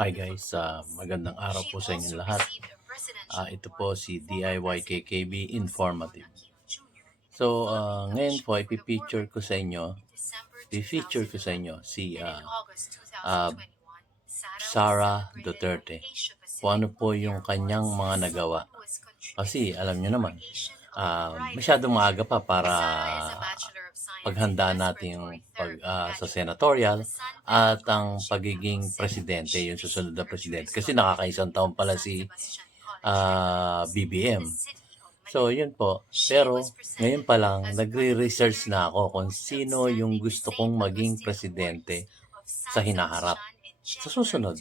Hi guys, magandang araw po sa inyong lahat. Ito po si DIY KKB Informative. So, ngayon po i-feature ko sa inyo si uh, Sara Duterte. Kung ano po yung kanyang mga nagawa. Kasi alam nyo naman, masyadong maaga pa para paghandaan natin yung sa senatorial at ang pagiging presidente, yung susunod na presidente. Kasi nakakaisang taon pala si BBM. So, yun po. Pero, ngayon pa lang, nagre-research na ako kung sino yung gusto kong maging presidente sa hinaharap, sa susunod.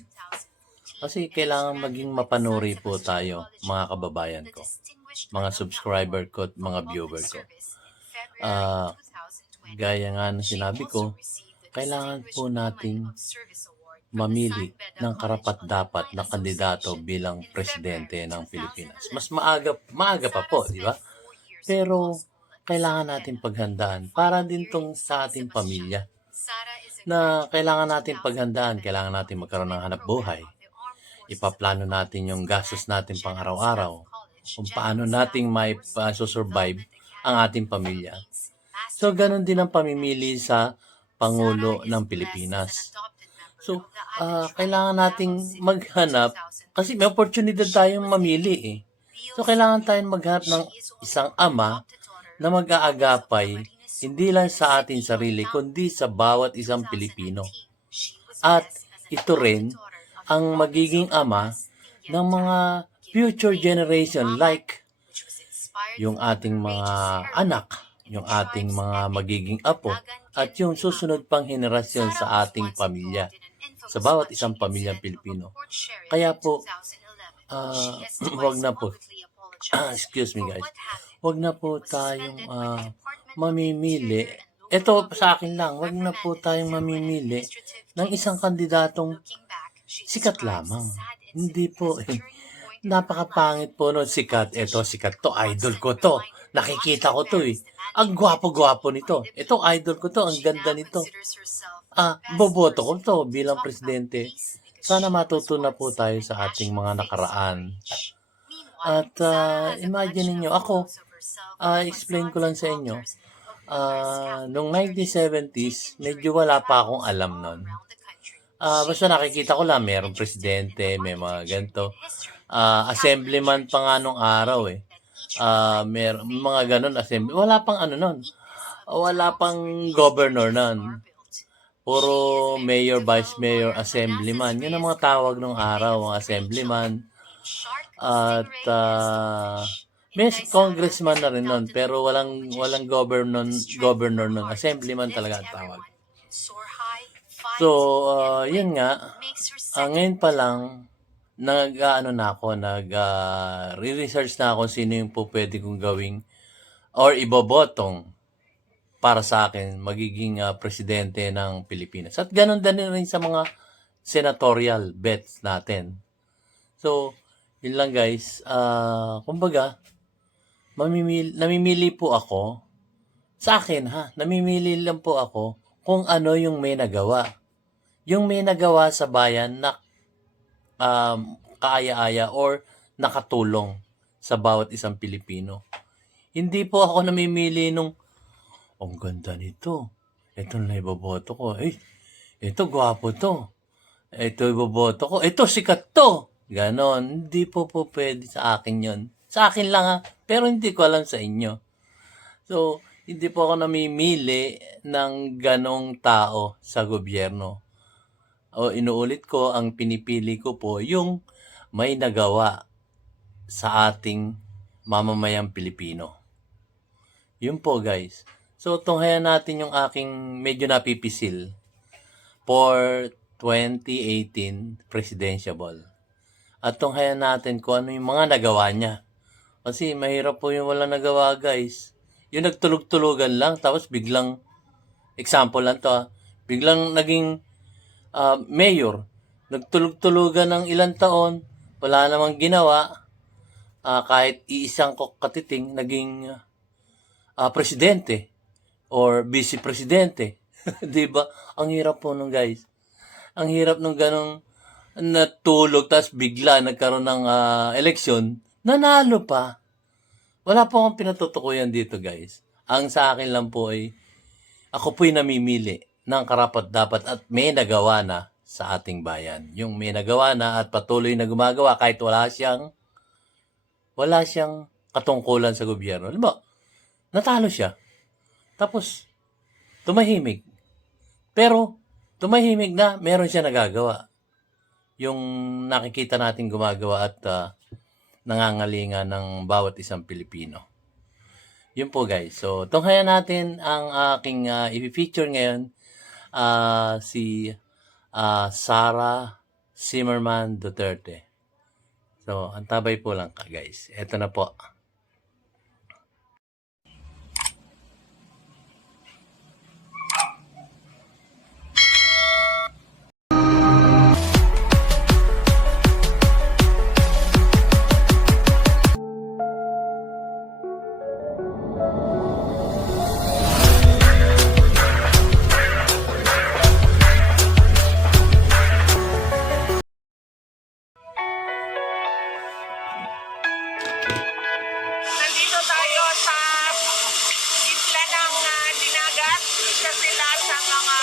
Kasi kailangan maging mapanuri po tayo, mga kababayan ko, mga subscriber ko at mga viewer ko. Gaya nga ng sinabi ko, kailangan po nating mamili ng karapat-dapat na kandidato bilang presidente ng Pilipinas. Mas maaga pa po, di ba? Pero kailangan natin paghandaan para din tong sa ating pamilya na kailangan natin paghandaan, kailangan natin magkaroon ng hanap buhay. Ipaplano natin yung gastos natin pang araw-araw, kung paano natin may survive ang ating pamilya. So, ganun din ang pamimili sa Pangulo ng Pilipinas. So, kailangan nating maghanap, kasi may oportunidad tayong mamili eh. So, kailangan tayong maghanap ng isang ama na mag-aagapay, hindi lang sa ating sarili, kundi sa bawat isang Pilipino. At ito rin ang magiging ama ng mga future generation like yung ating mga anak, yung ating mga magiging apo, at yung susunod pang henerasyon sa ating pamilya, sa bawat isang pamilyang Pilipino. Kaya po, wag na po, excuse me guys, wag na po tayong mamimili. Ito sa akin lang, wag na po tayong mamimili ng isang kandidatong sikat lamang. Hindi po, napakapangit po no, sikat. Ito, sikat to, idol ko to. Nakikita ko to eh. Ang gwapo-gwapo nito. Ito, idol ko to, ang ganda nito. Boboto ko to bilang presidente. Sana matuto na po tayo sa ating mga nakaraan. At imagine niyo ako, explain ko lang sa inyo, noong 1970s, medyo wala pa akong alam nun. Basta nakikita ko lang, mayroong presidente, may mga ganito. Assemblyman pa nga nung araw eh. May mga ganun assembly. Wala pang ano nun. Wala pang governor nun. Puro mayor, vice mayor, assemblyman. Yun ang mga tawag nung araw, mga assemblyman. At may congressman na rin nun, pero walang governor nun. Assemblyman talaga ang tawag. So, yun nga, ngayon pa lang, re-research na ako sino yung po pwede kong gawing or ibobotong para sa akin magiging presidente ng Pilipinas. At ganun din rin sa mga senatorial bets natin. So, yun lang guys. Kumbaga, namimili po ako. Sa akin namimili lang po ako kung ano yung may nagawa. Yung may nagawa sa bayan na kaaya-aya or nakatulong sa bawat isang Pilipino. Hindi po ako namimili nung, ang ganda nito. Ito na iboboto ko. Ito gwapo to. Ito iboboto ko. Ito sikat to. Ganon. Hindi po pwede sa akin yon. Sa akin lang pero hindi ko alam sa inyo. So, hindi po ako namimili ng ganong tao sa gobyerno. Inuulit ko, ang pinipili ko po yung may nagawa sa ating mamamayang Pilipino. Yun po guys. So, tunghayan natin yung aking medyo napipisil for 2018 presidential ball. At tunghayan natin kung ano yung mga nagawa niya. Kasi mahirap po yung walang nagawa guys. Yung nagtulog-tulugan lang, tapos biglang, example lang to biglang naging mayor, nagtulog-tulugan ng ilang taon, wala namang ginawa, kahit iisang katiting naging presidente or vice-presidente. Diba? Ang hirap po nung guys. Ang hirap nung ganong natulog, tapos bigla nagkaroon ng eleksyon, nanalo pa. Wala po akong pinatutukuyan dito, guys. Ang sa akin lang po ay, ako po'y namimili ng karapat-dapat at may nagawa na sa ating bayan. Yung may nagawa na at patuloy na gumagawa kahit wala siyang katungkulan sa gobyerno. Alam mo, natalo siya. Tapos, tumahimik. Pero, tumahimik na meron siya nagagawa. Yung nakikita natin gumagawa at nangangalinga ng bawat isang Pilipino. Yun po, guys. So, tunghayan natin ang aking i-feature ngayon, si Sara Zimmerman Duterte. So, antabay po lang ka, guys. Ito na po. Nandito tayo sa isla ng Dinagat. Isa sila sa mga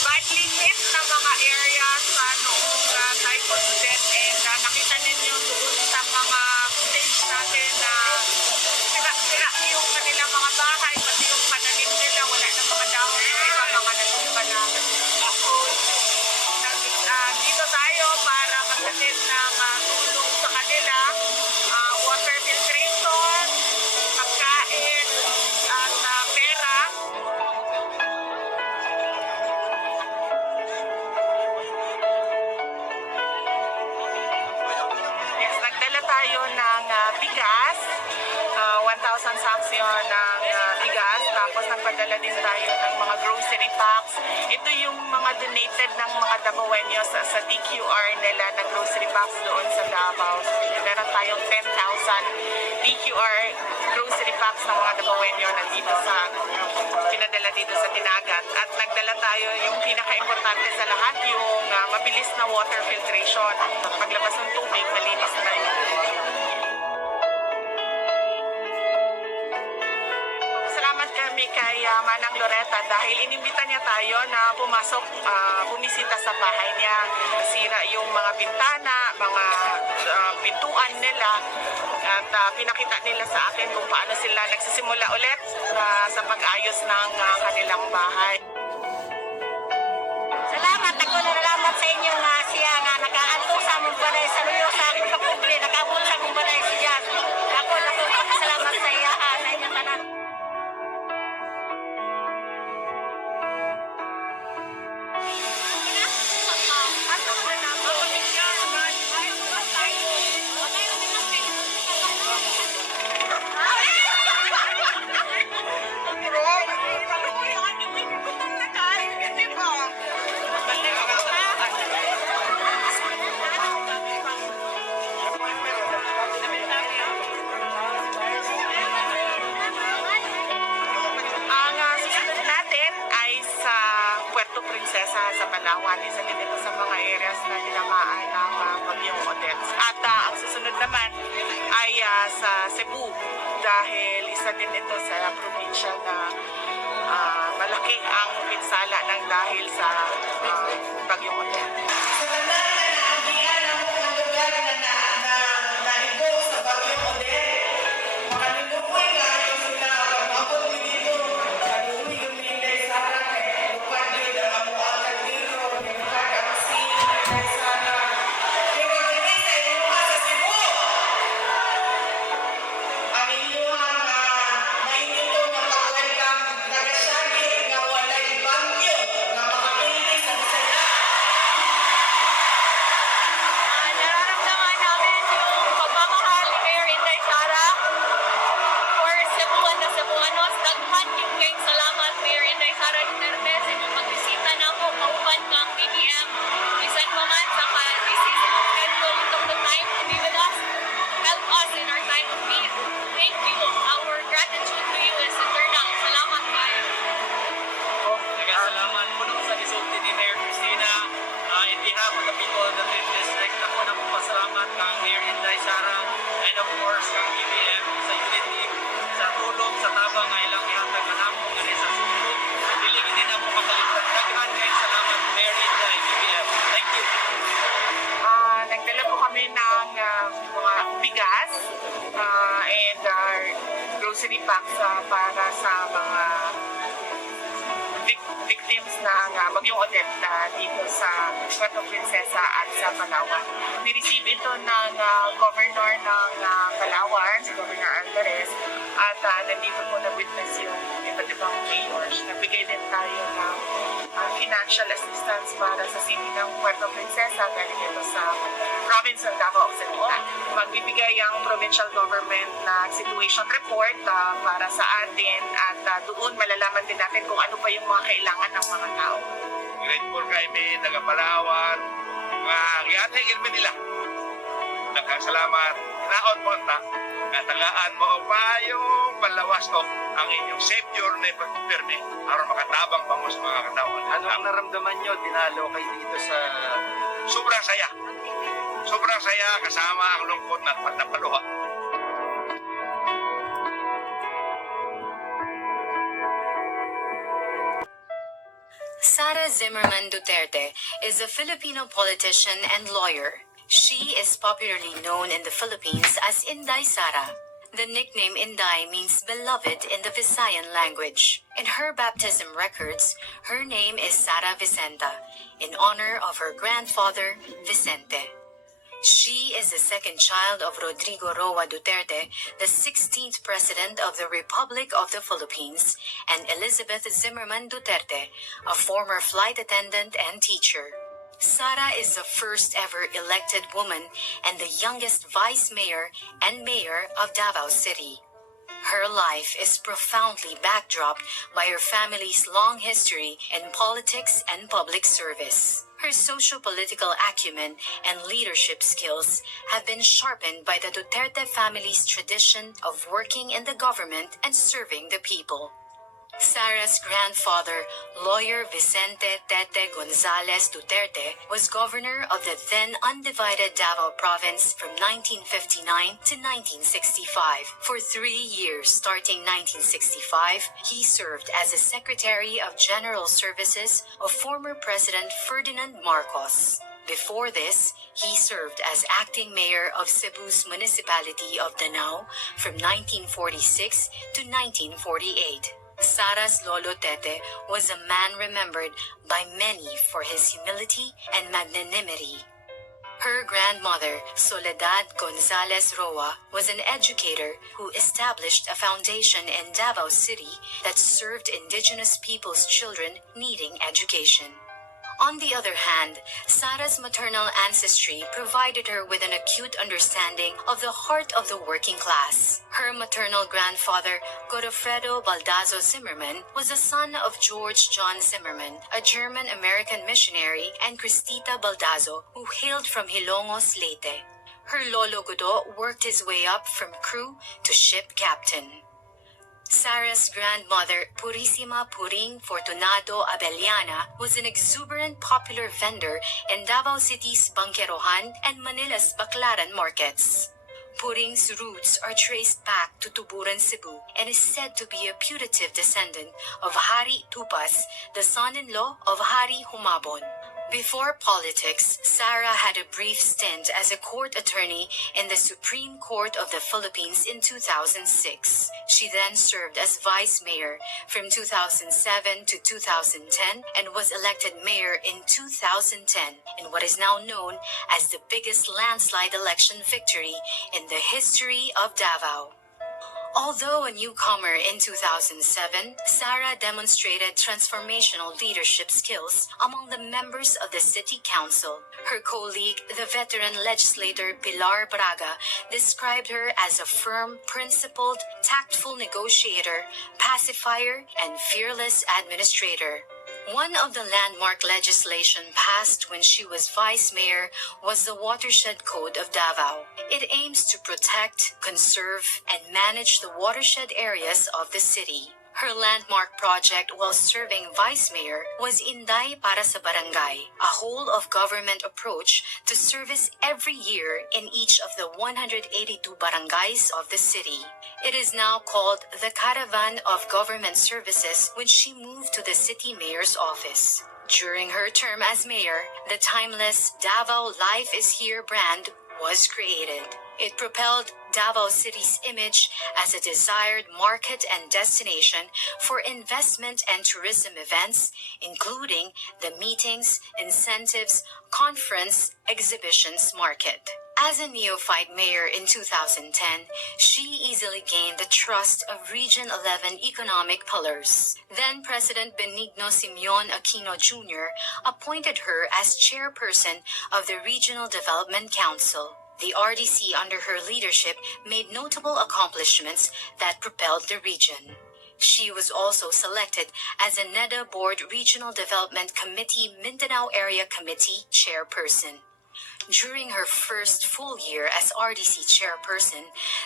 badly hit na mga area sa noong typhoon event. And nakita ninyo doon sa mga footage natin na sira-sira yung kanilang mga bahay, pati yung pananim nila, wala na mga dahon, yung iba mga natumba na. Dito tayo para magdalhin ng tulong sa kanila, water filtration, pagkain, at pera. Yes, nagdala tayo ng bigas, 1,000 sacks yun ng bigas, tapos nagpadala din tayo ng mga grocery packs. Ito yung mga donated ng mga Davaoeños sa DQR nila na grocery packs doon sa Davao City. Meron tayong 10,000 DQR grocery packs ng mga Davaoeño na dito pinadala dito sa Dinagat. At nagdala tayo yung pinaka-importante sa lahat, yung mabilis na water filtration. Paglabas ng tubig, malinis na yun. Salamat kami kay Manang Loretta dahil inimbita niya tayo na pumasok, bumisita sa bahay niya. Nasira yung mga bintana, mga pintuan nila, at pinakita nila sa akin kung paano sila nagsisimula ulit sa pag-ayos ng kanilang bahay. Salamat ako nalamat sa inyo nga siya nga nakaanto sa mong balay sa luyo sa aking kapubre, nakabot sa mong balay siya. Ako salamat sa iya sa inyong tanan. Sa Palawan, isa din ito sa mga areas na tinamaan ng bagyong Odette. At ang susunod naman ay sa Cebu dahil isa din ito sa probinsya na malaki ang pinsala ng dahil sa bagyong Odette. packs para sa mga victims ng Bagyong Odette dito sa Puerto Princesa at sa Palawan. Nireceive ito ng Governor ng Palawan, si Governor Alvarez, at nandito po na-witness yung iba't ibang mayors. Nagbigay din tayo ng financial assistance para sa city ng Puerto Princesa dahil ito sa province ng Davao City. Magbibigay ang provincial government na situation report para sa atin at doon malalaman din natin kung ano pa yung mga kailangan ng mga tao. Grateful kami, taga-Palawan, mga giatay ilmi nila. Nagkasalamat, naon po ta, natagaan mo pa yung panlawas o ang inyong safe journey pagpirmi para makatabang pa mo sa mga katawan. Ano ang naramdaman nyo? Dinalo kayo dito sa... Sobrang saya. Sobrang saya kasama ang lungkot na pagnapaluha. Sara Zimmerman Duterte is a Filipino politician and lawyer. She is popularly known in the Philippines as Inday Sara. The nickname Inday means beloved in the Visayan language. In her baptism records, her name is Sara Vicenta, in honor of her grandfather, Vicente. She is the second child of Rodrigo Roa Duterte, the 16th President of the Republic of the Philippines, and Elizabeth Zimmerman Duterte, a former flight attendant and teacher. Sara is the first ever elected woman and the youngest vice mayor and mayor of Davao City. Her life is profoundly backdropped by her family's long history in politics and public service. Her socio-political acumen and leadership skills have been sharpened by the Duterte family's tradition of working in the government and serving the people. Sara's grandfather, lawyer Vicente Tete Gonzales Duterte, was governor of the then undivided Davao province from 1959 to 1965. For 3 years, starting 1965, he served as a Secretary of General Services of former President Ferdinand Marcos. Before this, he served as acting mayor of Cebu's municipality of Danao from 1946 to 1948. Sara's Lolo Tete was a man remembered by many for his humility and magnanimity. Her grandmother, Soledad Gonzales Roa, was an educator who established a foundation in Davao City that served indigenous people's children needing education. On the other hand, Sara's maternal ancestry provided her with an acute understanding of the heart of the working class. Her maternal grandfather, Godofredo Baldazo Zimmerman, was a son of George John Zimmerman, a German-American missionary, and Cristita Baldazo, who hailed from Hilongos, Leyte. Her Lolo Godo worked his way up from crew to ship captain. Sara's grandmother, Purissima Puring Fortunado Abellana, was an exuberant popular vendor in Davao City's Bangkerohan and Manila's Baclaran markets. Puring's roots are traced back to Tuburan, Cebu, and is said to be a putative descendant of Hari Tupas, the son-in-law of Hari Humabon. Before politics, Sara had a brief stint as a court attorney in the Supreme Court of the Philippines in 2006. She then served as vice mayor from 2007 to 2010 and was elected mayor in 2010 in what is now known as the biggest landslide election victory in the history of Davao. Although a newcomer in 2007, Sara demonstrated transformational leadership skills among the members of the City Council. Her colleague, the veteran legislator Pilar Braga, described her as a firm, principled, tactful negotiator, pacifier, and fearless administrator. One of the landmark legislation passed when she was vice mayor was the Watershed Code of Davao. It aims to protect, conserve, and manage the watershed areas of the city. Her landmark project while serving vice mayor was Inday Para sa Barangay, a whole-of-government approach to service every year in each of the 182 barangays of the city. It is now called the Caravan of Government Services when she moved to the city mayor's office. During her term as mayor, the timeless Davao Life is Here brand was created. It propelled Davao City's image as a desired market and destination for investment and tourism events, including the meetings, incentives, conference, exhibitions market. As a neophyte mayor in 2010, she easily gained the trust of Region 11 economic pillars. Then President Benigno Simeon Aquino Jr. appointed her as chairperson of the Regional Development Council. The RDC under her leadership made notable accomplishments that propelled the region. She was also selected as a NEDA Board Regional Development Committee Mindanao Area Committee chairperson. During her first full year as RDC chairperson,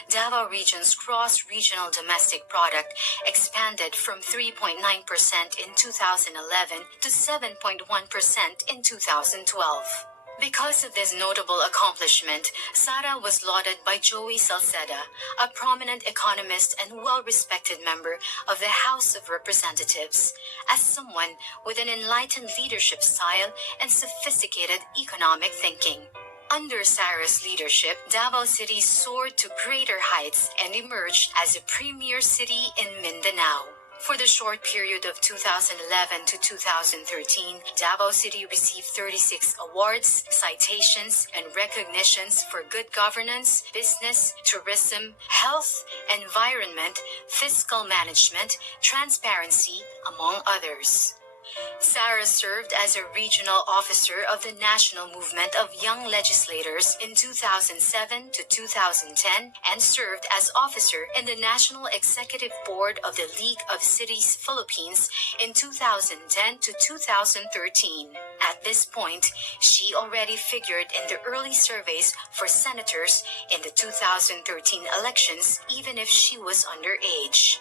Davao Region's gross-regional domestic product expanded from 3.9% in 2011 to 7.1% in 2012. Because of this notable accomplishment, Sara was lauded by Joey Salceda, a prominent economist and well-respected member of the House of Representatives, as someone with an enlightened leadership style and sophisticated economic thinking. Under Sara's leadership, Davao City soared to greater heights and emerged as a premier city in Mindanao. For the short period of 2011 to 2013, Davao City received 36 awards, citations, and recognitions for good governance, business, tourism, health, environment, fiscal management, transparency, among others. Sara served as a regional officer of the National Movement of Young Legislators in 2007 to 2010 and served as officer in the National Executive Board of the League of Cities Philippines in 2010 to 2013. At this point, she already figured in the early surveys for senators in the 2013 elections, even if she was underage.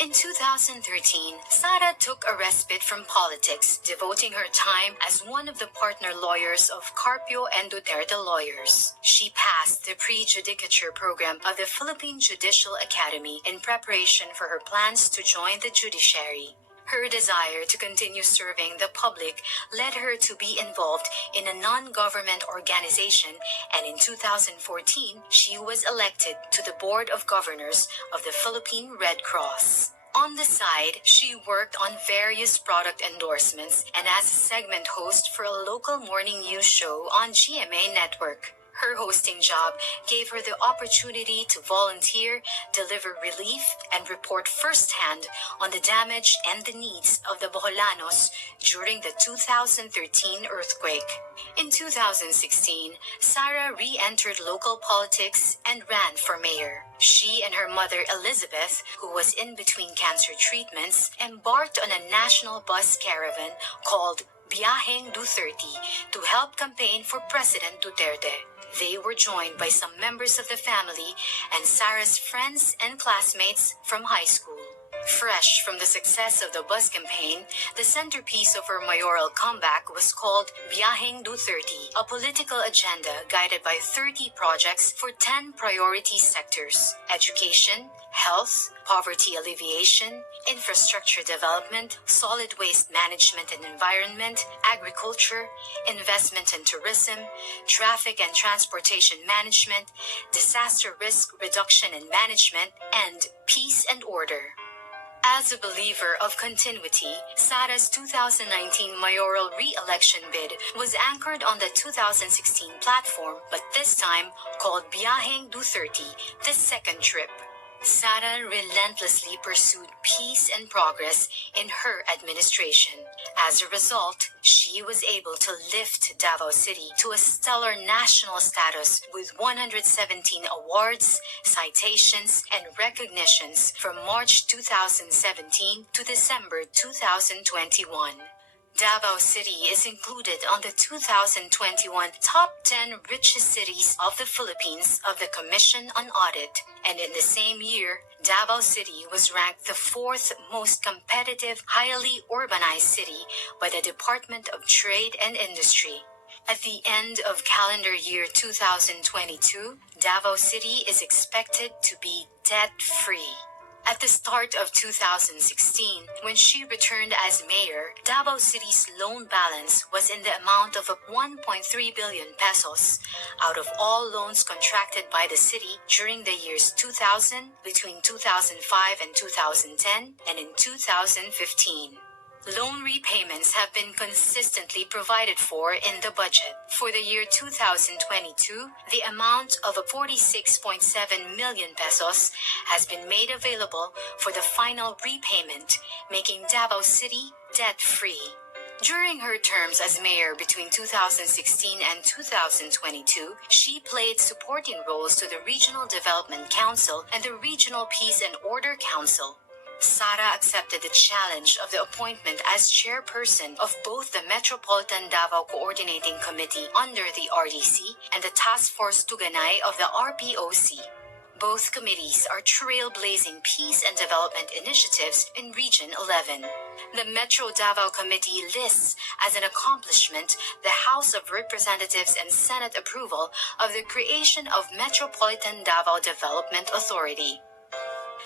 In 2013, Sara took a respite from politics, devoting her time as one of the partner lawyers of Carpio and Duterte lawyers. She passed the pre-judicature program of the Philippine Judicial Academy in preparation for her plans to join the judiciary. Her desire to continue serving the public led her to be involved in a non-government organization, and in 2014, she was elected to the Board of Governors of the Philippine Red Cross. On the side, she worked on various product endorsements and as a segment host for a local morning news show on GMA Network. Her hosting job gave her the opportunity to volunteer, deliver relief, and report firsthand on the damage and the needs of the Boholanos during the 2013 earthquake. In 2016, Sara re-entered local politics and ran for mayor. She and her mother Elizabeth, who was in between cancer treatments, embarked on a national bus caravan called Biyaheng Duterte to help campaign for President Duterte. They were joined by some members of the family and Sara's friends and classmates from high school. Fresh from the success of the bus campaign, the centerpiece of her mayoral comeback was called Biyaheng Duterte, a political agenda guided by 30 projects for 10 priority sectors: education, health, poverty alleviation, infrastructure development, solid waste management and environment, agriculture, investment and tourism, traffic and transportation management, disaster risk reduction and management, and peace and order. As a believer of continuity, Sara's 2019 mayoral re-election bid was anchored on the 2016 platform, but this time called Biyaheng Duterte, the second trip. Sara relentlessly pursued peace and progress in her administration. As a result, she was able to lift Davao City to a stellar national status with 117 awards, citations, and recognitions from March 2017 to December 2021. Davao City is included on the 2021 Top 10 Richest Cities of the Philippines of the Commission on Audit, and in the same year, Davao City was ranked the 4th most competitive, highly urbanized city by the Department of Trade and Industry. At the end of calendar year 2022, Davao City is expected to be debt-free. At the start of 2016, when she returned as mayor, Davao City's loan balance was in the amount of 1.3 billion pesos out of all loans contracted by the city during the years 2000, between 2005 and 2010, and in 2015. Loan repayments have been consistently provided for in the budget. For the year 2022, the amount of 46.7 million pesos has been made available for the final repayment, making Davao City debt-free. During her terms as mayor between 2016 and 2022, she played supporting roles to the Regional Development Council and the Regional Peace and Order Council. Sara accepted the challenge of the appointment as chairperson of both the Metropolitan Davao Coordinating Committee under the RDC and the Task Force Tuganay of the RPOC. Both committees are trailblazing peace and development initiatives in Region 11. The Metro Davao Committee lists as an accomplishment the House of Representatives and Senate approval of the creation of Metropolitan Davao Development Authority.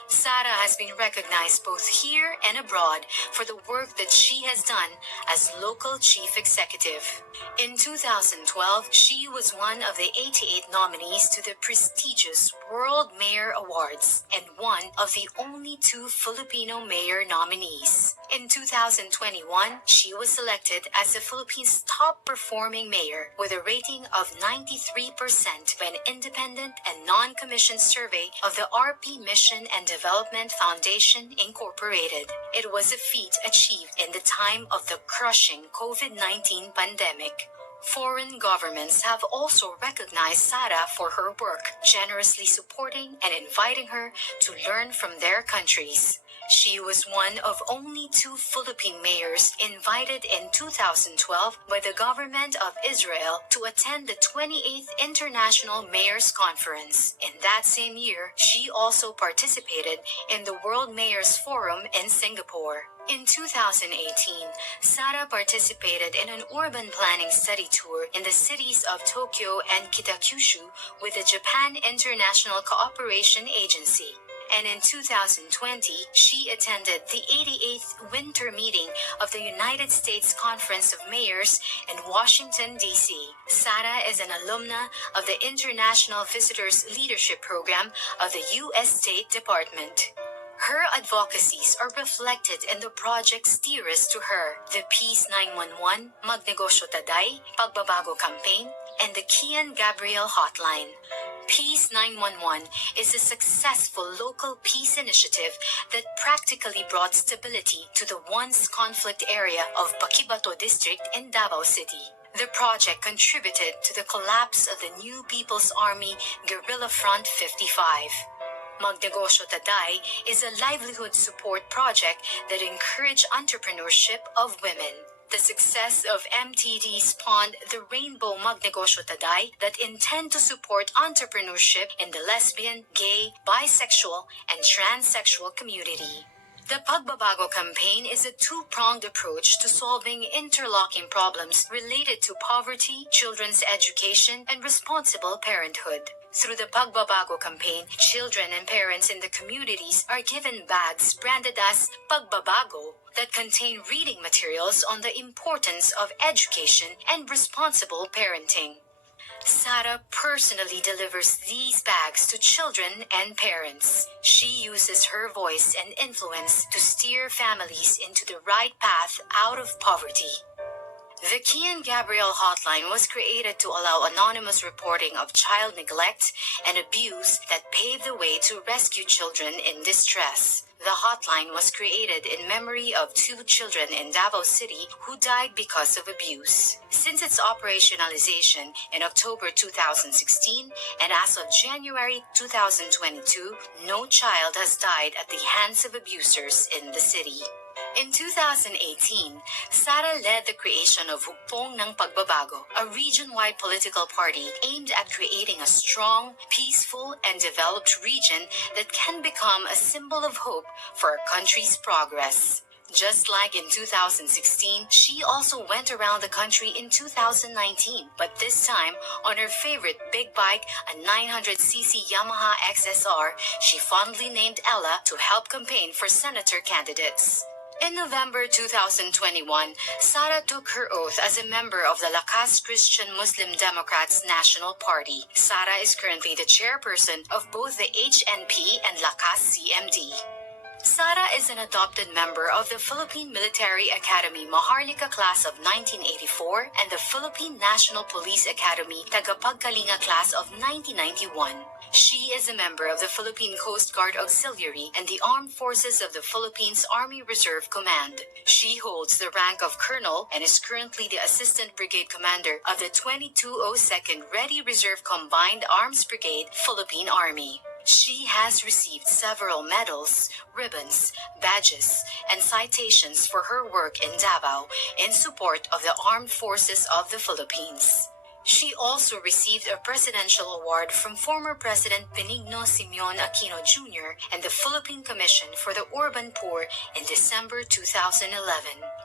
Sara has been recognized both here and abroad for the work that she has done as local chief executive. In 2012, she was one of the 88 nominees to the prestigious World Mayor Awards and one of the only 2 Filipino mayor nominees. In 2021, she was selected as the Philippines' top-performing mayor with a rating of 93% by an independent and non-commissioned survey of the RP Mission and Development Foundation Incorporated. It was a feat achieved in the time of the crushing COVID-19 pandemic. Foreign governments have also recognized Sara for her work, generously supporting and inviting her to learn from their countries. She was one of only 2 Philippine mayors invited in 2012 by the government of Israel to attend the 28th International Mayors Conference. In that same year, she also participated in the World Mayors Forum in Singapore. In 2018, Sara participated in an urban planning study tour in the cities of Tokyo and Kitakyushu with the Japan International Cooperation Agency. And in 2020, she attended the 88th Winter Meeting of the United States Conference of Mayors in Washington, D.C. Sara is an alumna of the International Visitors Leadership Program of the U.S. State Department. Her advocacies are reflected in the projects dearest to her, the Peace 911, Magnegosyo Taday, Pagbabago Campaign, and the Kian Gabriel Hotline. Peace 911 is a successful local peace initiative that practically brought stability to the once conflict area of Paquibato District in Davao City. The project contributed to the collapse of the New People's Army Guerrilla Front 55. Magnegosyo Taday is a livelihood support project that encourages entrepreneurship of women. The success of MTD spawned the Rainbow Magnegosyo Taday that intend to support entrepreneurship in the lesbian, gay, bisexual, and transsexual community. The Pagbabago campaign is a 2-pronged approach to solving interlocking problems related to poverty, children's education, and responsible parenthood. Through the Pagbabago campaign, children and parents in the communities are given bags branded as Pagbabago that contain reading materials on the importance of education and responsible parenting. Sara personally delivers these bags to children and parents. She uses her voice and influence to steer families into the right path out of poverty. The Kian Gabriel Hotline was created to allow anonymous reporting of child neglect and abuse that paved the way to rescue children in distress. The hotline was created in memory of 2 children in Davao City who died because of abuse. Since its operationalization in October 2016 and as of January 2022, no child has died at the hands of abusers in the city. In 2018, Sara led the creation of Hugpong ng Pagbabago, a region-wide political party aimed at creating a strong, peaceful, and developed region that can become a symbol of hope for our country's progress. Just like in 2016, she also went around the country in 2019, but this time on her favorite big bike, a 900cc Yamaha XSR, she fondly named Ella to help campaign for senator candidates. In November 2021, Sara took her oath as a member of the Lakas Christian Muslim Democrats National Party. Sara is currently the chairperson of both the HNP and Lakas CMD. Sara is an adopted member of the Philippine Military Academy Maharlika class of 1984 and the Philippine National Police Academy Tagapagkalinga class of 1991. She is a member of the Philippine Coast Guard Auxiliary and the Armed Forces of the Philippines Army Reserve Command. She holds the rank of Colonel and is currently the Assistant Brigade Commander of the 2202nd Ready Reserve Combined Arms Brigade, Philippine Army. She has received several medals, ribbons, badges, and citations for her work in Davao in support of the Armed Forces of the Philippines. She also received a presidential award from former President Benigno Simeon Aquino Jr. and the Philippine Commission for the Urban Poor in December 2011.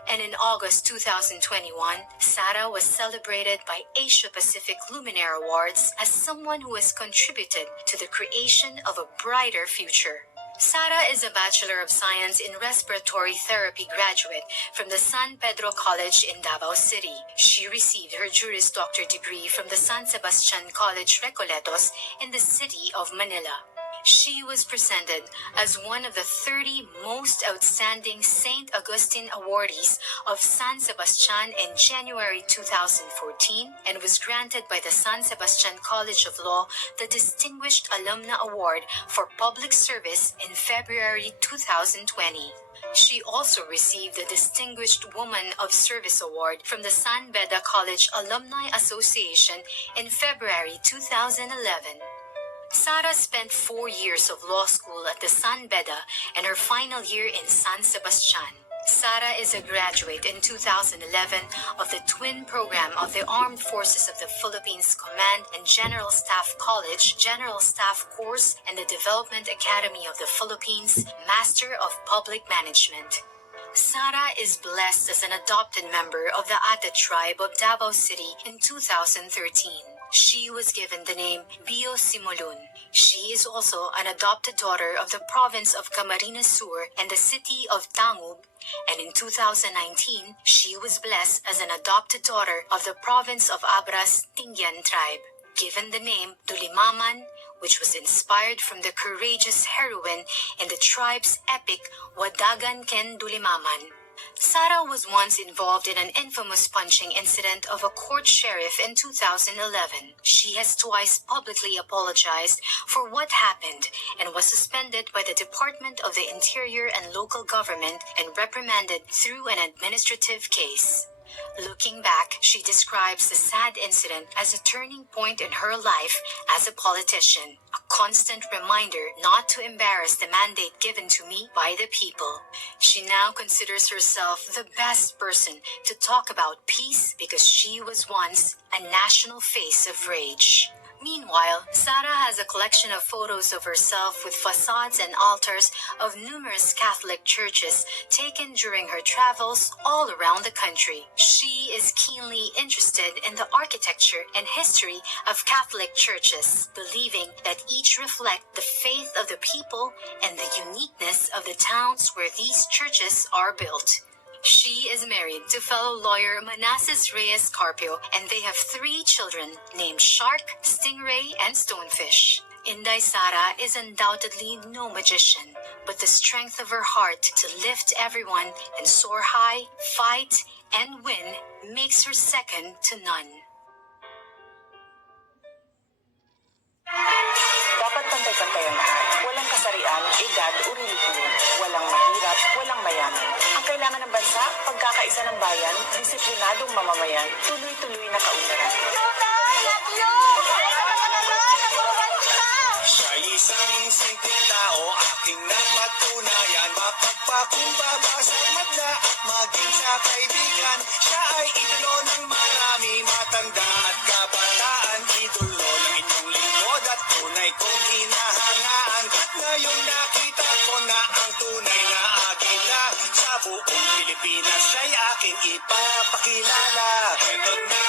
And in August 2021, Sara was celebrated by Asia Pacific Luminaire Awards as someone who has contributed to the creation of a brighter future. Sara is a Bachelor of Science in Respiratory Therapy graduate from the San Pedro College in Davao City. She received her Juris Doctor degree from the San Sebastian College Recoletos in the city of Manila. She was presented as one of the 30 most outstanding St. Augustine awardees of San Sebastian in January 2014 and was granted by the San Sebastian College of Law the Distinguished Alumna Award for Public Service in February 2020. She also received the Distinguished Woman of Service Award from the San Beda College Alumni Association in February 2011. Sara spent 4 years of law school at the San Beda and her final year in San Sebastian. Sara is a graduate in 2011 of the twin program of the Armed Forces of the Philippines Command and General Staff College, General Staff Course, and the Development Academy of the Philippines, Master of Public Management. Sara is blessed as an adopted member of the Ata tribe of Davao City in 2013. She was given the name Bio Simulun. She is also an adopted daughter of the province of Camarines Sur and the city of Tangub, and in 2019, she was blessed as an adopted daughter of the province of Abras Tingyan tribe, given the name Dulimaman, which was inspired from the courageous heroine in the tribe's epic Wadagan Ken Dulimaman. Sara was once involved in an infamous punching incident of a court sheriff in 2011. She has twice publicly apologized for what happened and was suspended by the Department of the Interior and Local Government and reprimanded through an administrative case. Looking back, she describes the sad incident as a turning point in her life as a politician, a constant reminder not to embarrass the mandate given to me by the people. She now considers herself the best person to talk about peace because she was once a national face of rage. Meanwhile, Sara has a collection of photos of herself with facades and altars of numerous Catholic churches taken during her travels all around the country. She is keenly interested in the architecture and history of Catholic churches, believing that each reflect the faith of the people and the uniqueness of the towns where these churches are built. She is married to fellow lawyer Manassas Reyes Carpio, and they have 3 children named Shark, Stingray, and Stonefish. Inday Sara is undoubtedly no magician, but the strength of her heart to lift everyone and soar high, fight, and win makes her second to none. Dapat pantay-pantay ang lahat. Walang kasarian, edad o relihiyon. Walang mahirap, walang mayaman. Ang kailangan ng bansa, pagkakaisa ng bayan, disiplinadong mamamayan, tuloy-tuloy na kaunlaran. Siya'y isang simpleng tao, aking nang matunayan. Mapagpakumbaba sa madla at maging sa kaibigan. Siya ay idolo ng marami, matanda at kabataan. Idolo ng inyong lingkod at tunay kong hinahangaan. At ngayon nakita ko na ang tunay na agila sa buong aking ipapakilala. Ito na,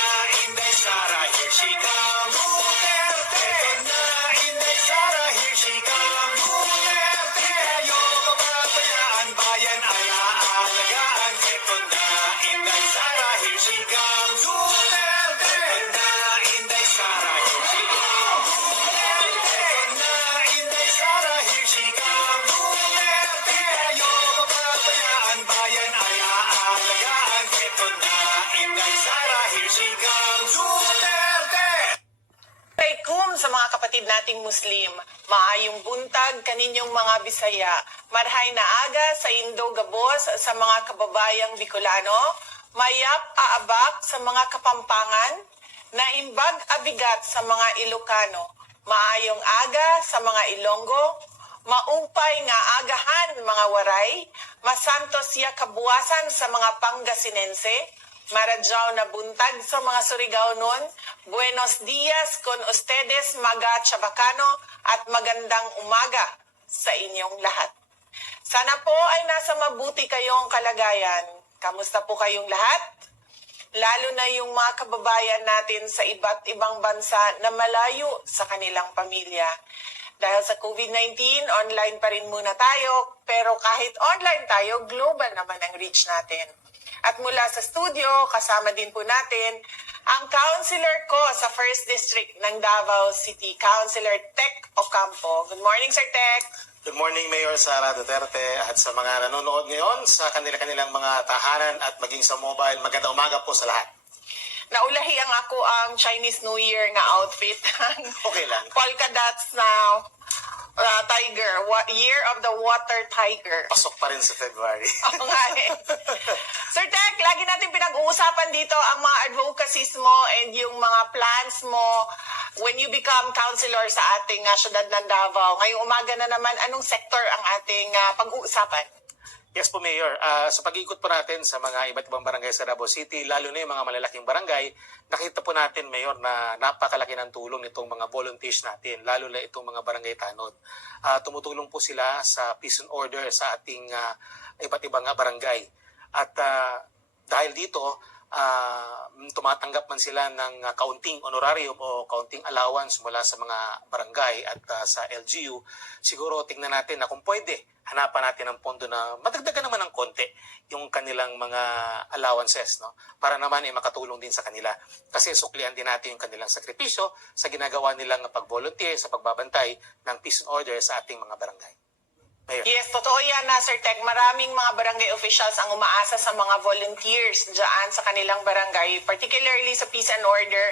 Inday Sara, here she comes. Duterte! Ito na, Inday Sara, here she comes. Duterte! Tayo pababayaan, bayan ay aalagaan. Ito na, Inday Sara, here she comes. Duterte! Ito na, Inday Sara, here she comes. Duterte! Ito na, Inday Sara, here she comes. Duterte! Tayo pababayaan, bayan ay aalagaan. Ito na, Inday Sara, here she comes. Duterte! Assalamualaikum sa mga kapatid nating Muslim. Maayong buntag kaninyong mga Bisaya. Marhay na aga sa Indo Gabos sa mga kababayang Bicolano. Mayap aabak sa mga Kapampangan. Naimbag abigat sa mga Ilocano. Maayong aga sa mga Ilonggo. Maupay nga agahan mga Waray. Masanto siya kabuwasan sa mga Pangasinense. Maradyaw na buntag sa mga Surigao nun. Buenos dias con ustedes mga Chabacano at magandang umaga sa inyong lahat. Sana po ay nasa mabuti kayong kalagayan. Kamusta po kayong lahat? Lalo na yung mga kababayan natin sa iba't ibang bansa na malayo sa kanilang pamilya. Dahil sa COVID-19, online pa rin muna tayo. Pero kahit online tayo, global naman ang reach natin. At mula sa studio, kasama din po natin ang counselor ko sa 1st District ng Davao City, Counselor Tec Ocampo. Good morning, Sir Tec. Good morning, Mayor Sara Duterte at sa mga nanonood ngayon sa kanilang mga tahanan at maging sa mobile. Magandang umaga po sa lahat. Naulahi ang ako ang Chinese New Year nga outfit. Okay lang. Polka dots na tiger. Year of the Water Tiger. Pasok pa rin sa February. Oo nga eh. Sir Tec, lagi natin pinag-uusapan dito ang mga advocacies mo and yung mga plans mo when you become counselor sa ating syudad ng Davao. Ngayong umaga na naman, anong sector ang ating pag-uusapan? Yes po, Mayor. Sa pag-ikot po natin sa mga iba't ibang barangay sa Davao City, lalo na yung mga malalaking barangay, nakita po natin, Mayor, na napakalaki ng tulong nitong mga volunteers natin, lalo na itong mga barangay tanod. Tumutulong po sila sa peace and order sa ating iba't ibang barangay. At dahil dito, tumatanggap man sila ng kaunting honorarium o kaunting allowance mula sa mga barangay at sa LGU, siguro tingnan natin na kung pwede, hanapan natin ng pondo na madagdagan naman ng konti yung kanilang mga allowances, no? Para naman ay makatulong din sa kanila. Kasi suklian din natin yung kanilang sakripisyo sa ginagawa nilang pag-volunteer sa pagbabantay ng peace and order sa ating mga barangay. Mayor. Yes, totoo yan na, Sir Tec. Maraming mga barangay officials ang umaasa sa mga volunteers dyan sa kanilang barangay, particularly sa peace and order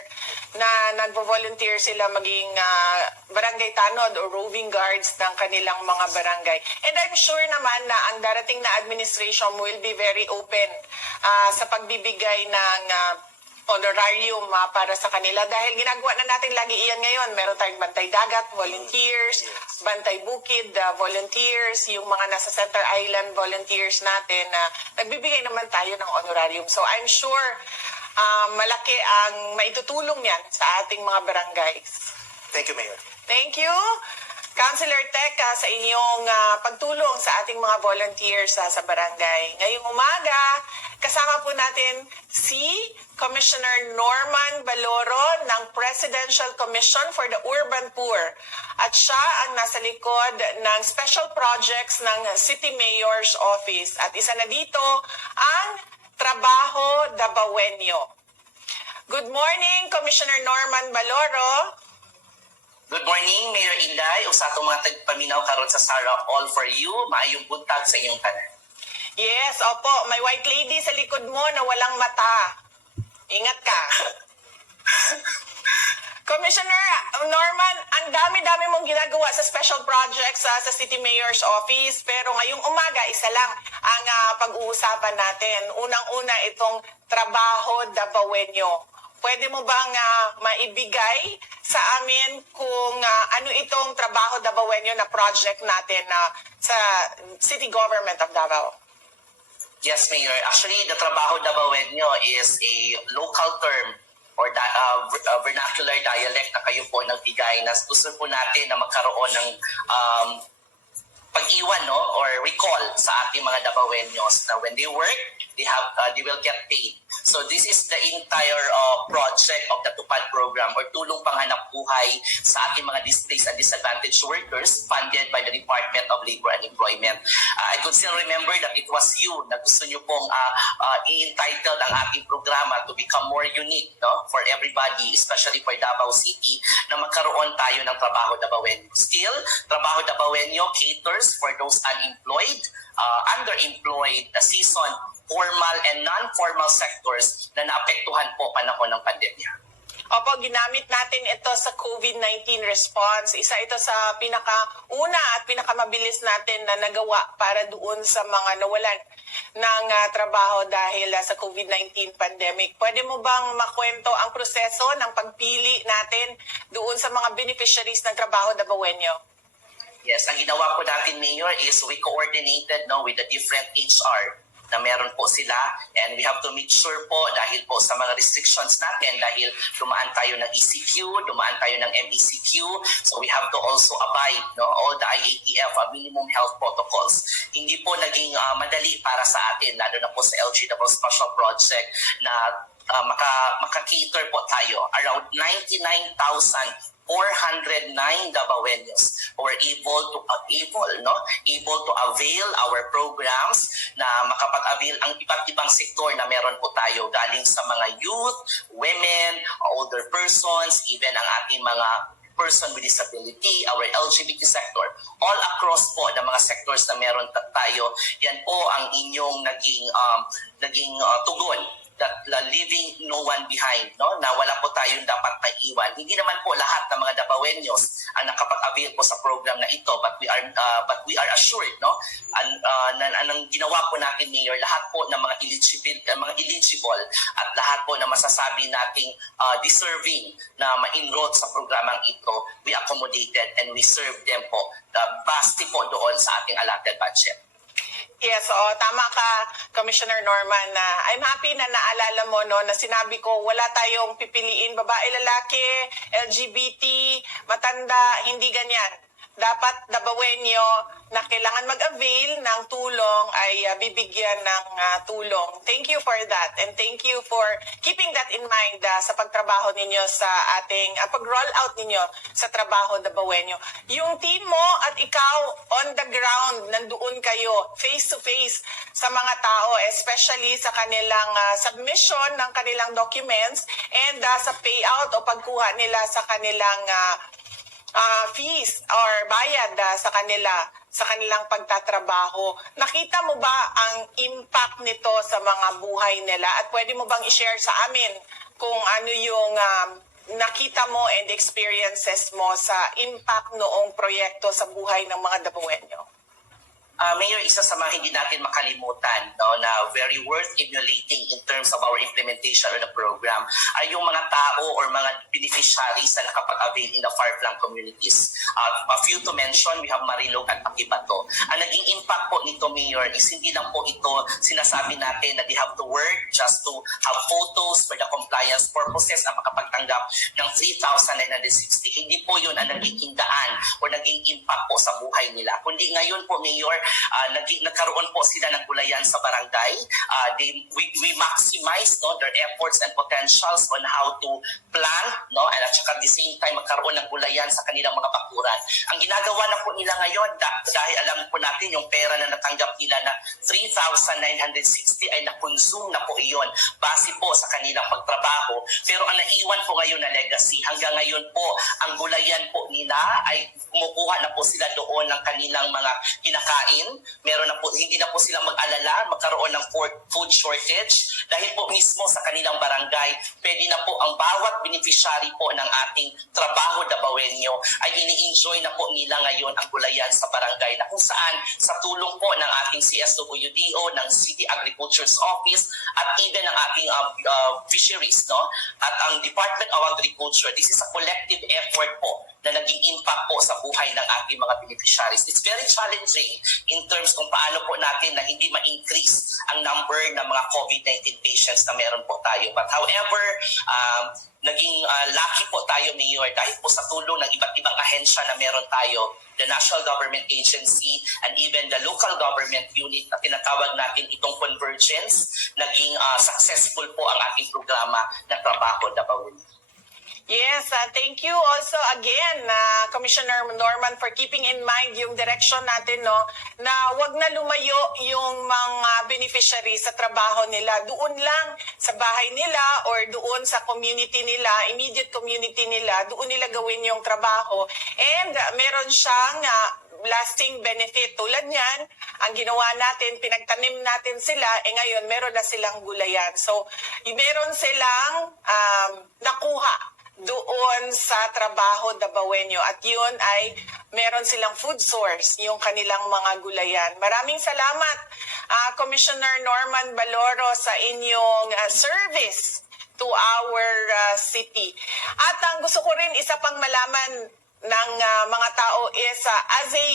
na nagvo-volunteer sila maging barangay tanod o roving guards ng kanilang mga barangay. And I'm sure naman na ang darating na administration will be very open sa pagbibigay ng honorarium para sa kanila dahil ginagawa na natin lagi iyan ngayon. Meron tayong bantay dagat, volunteers, bantay bukid, volunteers, yung mga nasa Center Island volunteers natin na nagbibigay naman tayo ng honorarium. So I'm sure malaki ang maitutulong yan sa ating mga barangays. Thank you, Mayor. Thank you, Councilor Tec, sa inyong pagtulong sa ating mga volunteers sa barangay. Ngayong umaga, kasama po natin si Commissioner Norman Baloro ng Presidential Commission for the Urban Poor. At siya ang nasa likod ng special projects ng City Mayor's Office. At isa na dito ang Trabaho Dabawenyo. Good morning, Commissioner Norman Baloro. Good morning, Mayor Inday. Usa to mga tagpaminaw karon sa Sara All for you. Maayong buntag sa inyong tanan. Yes, opo. May white lady sa likod mo na walang mata. Ingat ka. Commissioner Norman, ang dami-dami mong ginagawa sa special projects sa City Mayor's Office. Pero ngayong umaga, isa lang ang pag-uusapan natin. Unang-una itong Trabaho Dabawenyo. Pwede mo bang maibigay sa amin kung ano itong Trabaho Dabawenyo na project natin sa City Government of Davao? Yes, Mayor. Actually, the Trabaho Dabawenyo is a local term or vernacular dialect na kayo po nagbigay na gusto po natin na magkaroon ng pag-iwan, no, or recall sa ating mga Davaoenos na when they work, they will get paid. So this is the entire project of the Tupad program or tulong panghanap buhay sa ating mga displaced and disadvantaged workers funded by the Department of Labor and Employment. I could still remember that it was you na gusto nyo pong i-entitled ang ating programa to become more unique, no, for everybody, especially for Davao City, na magkaroon tayo ng Trabaho Davaoenyo. Still, Trabaho Davaoenyo caters for those unemployed, underemployed, seasoned, formal and non-formal sectors na naapektuhan po panahon ng pandemya. Opo, ginamit natin ito sa COVID-19 response. Isa ito sa pinakauna at pinakamabilis natin na nagawa para doon sa mga nawalan ng trabaho dahil sa COVID-19 pandemic. Pwede mo bang makwento ang proseso ng pagpili natin doon sa mga beneficiaries ng Trabaho Davaoenyo? Yes, ang ginawa po natin, Mayor, is we coordinated, no, with the different HR na meron po sila, and we have to make sure po dahil po sa mga restrictions natin, dahil dumaan tayo ng ECQ, dumaan tayo ng MECQ, so we have to also abide, no, all the IATF, minimum health protocols. Hindi po naging madali para sa atin, lalo na po sa LGW Special Project na maka-cater po tayo. Around 99,409 Davaoenos were able to avail our programs, na makapag-avail ang iba't ibang sektor na meron po tayo, galing sa mga youth, women, older persons, even ang ating mga person with disability, our LGBT sector, all across po ng mga sectors na meron tayo. Yan po ang inyong naging tugon, that leaving no one behind, no, na wala po tayong dapat maiwan. Hindi naman po lahat ng mga Davaoenos ang nakapag-avail po sa program na ito, but we are assured, no, anong ginawa po natin, Mayor, lahat po ng mga eligible at lahat po na masasabi nating deserving na ma-enroll sa programang ito, we accommodated and we served them po base po doon sa ating allotted budget. Yes, tama ka, Commissioner Norman, na I'm happy na naalala mo, no, na sinabi ko wala tayong pipiliin babae, lalaki, LGBT, matanda, hindi ganyan. Dapat Davaoenyo na kailangan mag-avail ng tulong ay bibigyan ng tulong. Thank you for that, and thank you for keeping that in mind sa pagtrabaho ninyo sa ating pag-roll out ninyo sa Trabaho Davaoenyo. Yung team mo at ikaw on the ground, nandoon kayo face to face sa mga tao, especially sa kanilang submission ng kanilang documents and sa payout o pagkuha nila sa kanilang fees or bayad sa kanilang pagtatrabaho. Nakita mo ba ang impact nito sa mga buhay nila? At pwede mo bang i-share sa amin kung ano yung nakita mo and experiences mo sa impact noong proyekto sa buhay ng mga Davaoenyo? Mayor, isa sa mga hindi natin makalimutan, no, na very worth emulating in terms of our implementation of the program ay yung mga tao or mga beneficiaries na nakapag-avail in the far-flung communities. A few to mention, we have Marilog at Pakibato. Ang naging impact po nito, Mayor, is hindi lang po ito sinasabi natin na they have to work just to have photos for the compliance purposes na makapagtanggap ng 3,960. Hindi po yun ang naging daan o naging impact po sa buhay nila. Kundi ngayon po, Mayor, nagkaroon po sila ng gulayan sa barangay. We maximize, no, their efforts and potentials on how to plan, no, and at saka at the same time magkaroon ng gulayan sa kanilang mga bakuran. Ang ginagawa na po nila ngayon, dahil alam po natin yung pera na natanggap nila na 3,960 ay na-consume na po iyon base po sa kanilang pagtrabaho. Pero ang naiwan po ngayon na legacy, hanggang ngayon po, ang gulayan po nila ay kumukuha na po sila doon ng kanilang mga kinakain. Meron na po, hindi na po sila mag-alala, magkaroon ng food shortage dahil po mismo sa kanilang barangay, pwede na po ang bawat beneficiary po ng ating Trabaho Davaoenyo ay ini-enjoy na po nila ngayon ang gulayan sa barangay, na kung saan sa tulong po ng ating CSWDO, ng City Agriculture's Office at even ng ating fisheries, no, at ang Department of Agriculture, this is a collective effort po na naging impact po sa buhay ng ating mga beneficiaries. It's very challenging in terms kung paano po natin na hindi ma-increase ang number ng mga COVID-19 patients na meron po tayo. But however, naging lucky po tayo, Mayor, dahil po sa tulong ng iba't ibang ahensya na meron tayo, the National Government Agency and even the local government unit na tinatawag natin itong convergence, naging successful po ang ating programa na Trabaho Davao. Yes, thank you also again, Commissioner Norman, for keeping in mind yung direction natin, no, na wag na lumayo yung mga beneficiary sa trabaho nila. Doon lang sa bahay nila or doon sa community nila, immediate community nila, doon nila gawin yung trabaho. And meron siyang lasting benefit. Tulad niyan, ang ginawa natin, pinagtanim natin sila, ngayon meron na silang gulayan. So, meron silang nakuha doon sa trabaho Davaoenyo at yun ay meron silang food source, yung kanilang mga gulayan. Maraming salamat, Commissioner Norman Baloro, sa inyong service to our city. At ang gusto ko rin isa pang malaman ng mga tao is as a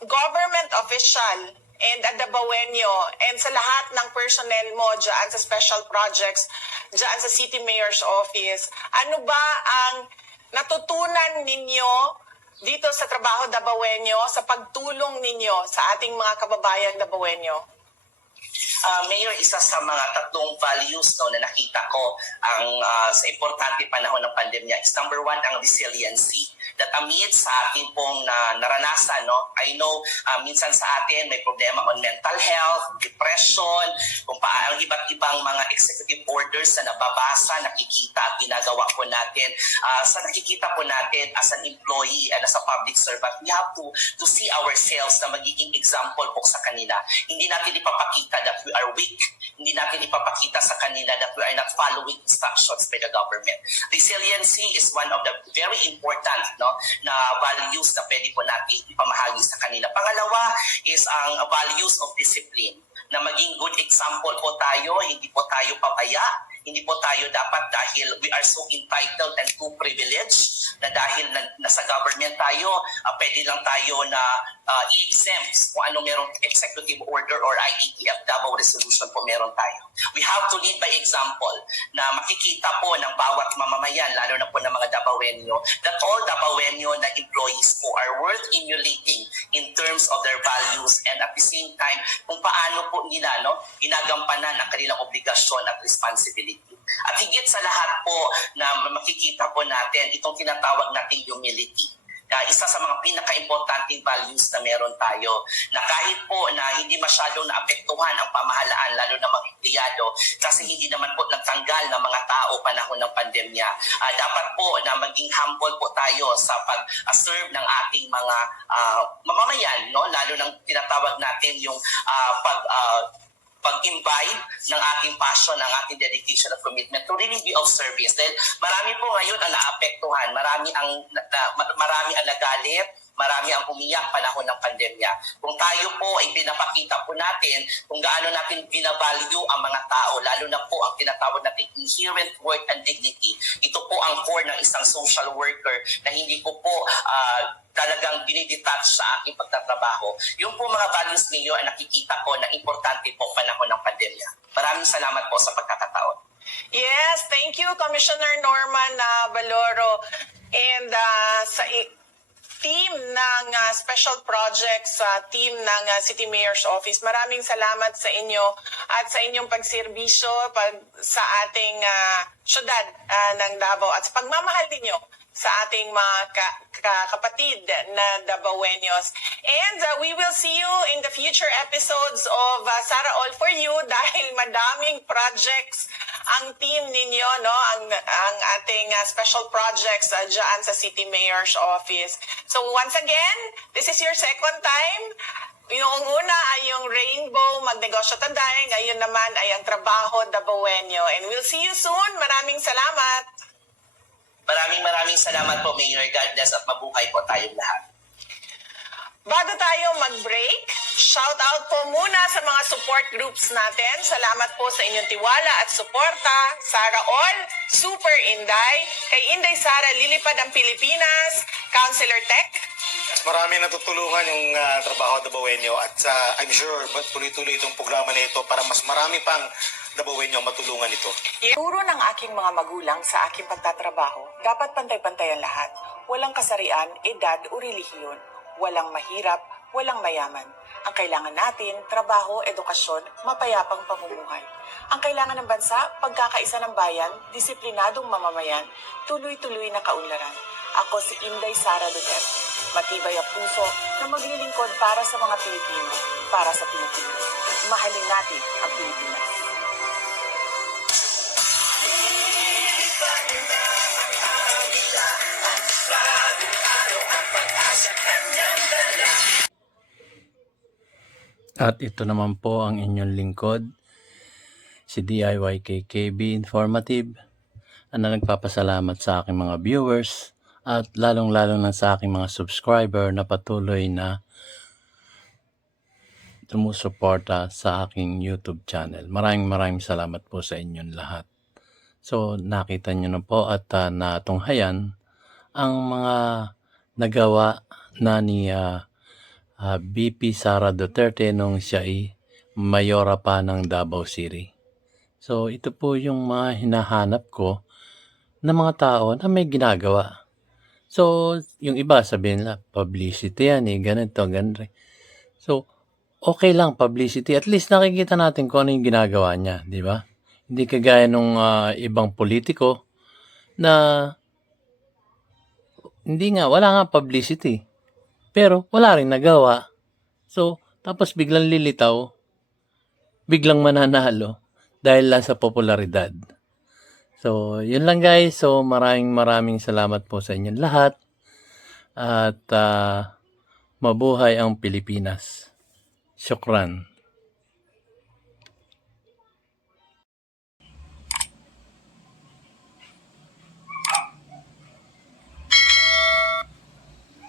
government official and at Davaoenyo and sa lahat ng personnel mo dyan sa special projects, dyan sa City Mayor's Office, ano ba ang natutunan ninyo dito sa trabaho Davaoenyo, sa pagtulong ninyo sa ating mga kababayan Davaoenyo? Mayor, isa sa mga tatlong values na nakita ko ang sa importante panahon ng pandemya is number one, ang resiliency. That amid sa ating pong naranasan, I know minsan sa atin may problema on mental health, depression, kung paano iba't ibang mga executive orders na nababasa, nakikita, ginagawa po natin. Sa nakikita po natin as an employee and as a public servant, we have to see ourselves na magiging example po sa kanila. Hindi natin ipapakita that we are weak. Hindi natin ipapakita sa kanila that we are not following instructions by the government. Resiliency is one of the very important na values na pwede po natin ipamahagi sa kanila. Pangalawa is ang values of discipline, na maging good example po tayo, hindi po tayo papaya, hindi po tayo dapat dahil we are so entitled and too privileged na dahil nasa government tayo, pwede lang tayo na i-exempt kung ano merong executive order or IETF Davao resolution po meron tayo. We have to lead by example na makikita po ng bawat mamamayan, lalo na po ng mga Davaoenyo, that all Davaoenyo na employees po are worth emulating in terms of their values and at the same time kung paano po nila inagampanan ang kanilang obligasyon at responsibility. At higit sa lahat po na makikita po natin itong tinatawag nating humility. Isa sa mga pinaka-importanting values na meron tayo na kahit po na hindi masyadong naapektuhan ang pamahalaan, lalo na mga empleyado, kasi hindi naman po nagtanggal ng mga tao panahon ng pandemya. Dapat po na maging humble po tayo sa pag-serve ng ating mga mamamayan, lalo ng tinatawag natin yung pag-imbibe ng ating passion, ng ating dedication at commitment to really be of service. Dahil marami po ngayon ang naapektuhan, marami ang nagalit, marami ang umiyak panahon ng pandemya. Kung tayo po ay pinapakita po natin kung gaano natin binavalue ang mga tao, lalo na po ang tinatawag natin inherent worth and dignity. Ito po ang core ng isang social worker na hindi ko po talagang dinidetach sa aking pagtatrabaho. Yung po mga values ninyo ay nakikita ko na importante po panahon ng pandemya. Maraming salamat po sa pagkakataon. Yes, thank you, Commissioner Norman Baloro. And sa team ng Special Projects, team ng City Mayor's Office, maraming salamat sa inyo at sa inyong pagserbisyo sa ating syudad ng Davao at sa pagmamahal ninyo sa ating mga kapatid na Davaoenyos. And we will see you in the future episodes of Sara All for you dahil madaming projects ang team ninyo, ang ating special projects dyan sa City Mayor's Office. So once again, this is your second time. Yung una ay yung Rainbow Magnegosyo Tanday, ngayon naman ay ang Trabaho Davaoenyo. And we'll see you soon. Maraming salamat. Maraming salamat po, Mayor. God bless at mabuhay po tayong lahat. Bago tayo mag-break, shout out po muna sa mga support groups natin. Salamat po sa inyong tiwala at suporta. Sara All, Super Inday, kay Inday Sara, Lilipad ang Pilipinas, Counselor Tech. Marami natutulungan yung trabaho Davaoenyo at I'm sure tuloy-tuloy itong programa na ito para mas marami pang Dabawen niyo matulungan ito. Turo ng aking mga magulang sa aking pagtatrabaho, dapat pantay-pantay ang lahat. Walang kasarian, edad o relihiyon. Walang mahirap, walang mayaman. Ang kailangan natin, trabaho, edukasyon, mapayapang pamumuhay. Ang kailangan ng bansa, pagkakaisa ng bayan, disiplinadong mamamayan, tuloy-tuloy na kaunlaran. Ako si Inday Sara Duterte. Matibay ang puso na maglilingkod para sa mga Pilipino, para sa Pilipinas. Mahalin natin ang Pilipinas. At ito naman po ang inyong lingkod, si DIYKKB Informative, na nagpapasalamat sa aking mga viewers at lalong-lalong na sa aking mga subscriber na patuloy na sumusuporta sa aking YouTube channel. Maraming salamat po sa inyong lahat. So nakita nyo na po at natunghayan ang mga nagawa na ni VP Sara Duterte nung siya ay mayora pa ng Davao City. So ito po yung mga hinahanap ko na mga tao na may ginagawa. So yung iba sabihin nila, publicity yan ganito, ganito. So okay lang publicity, at least nakikita natin kung ano yung ginagawa niya, di ba? Hindi kagaya nung ibang politiko na wala nga publicity. Pero wala rin nagawa. So, tapos biglang lilitaw, biglang mananalo dahil lang sa popularidad. So, yun lang guys. So, maraming salamat po sa inyong lahat. At mabuhay ang Pilipinas. Syukran.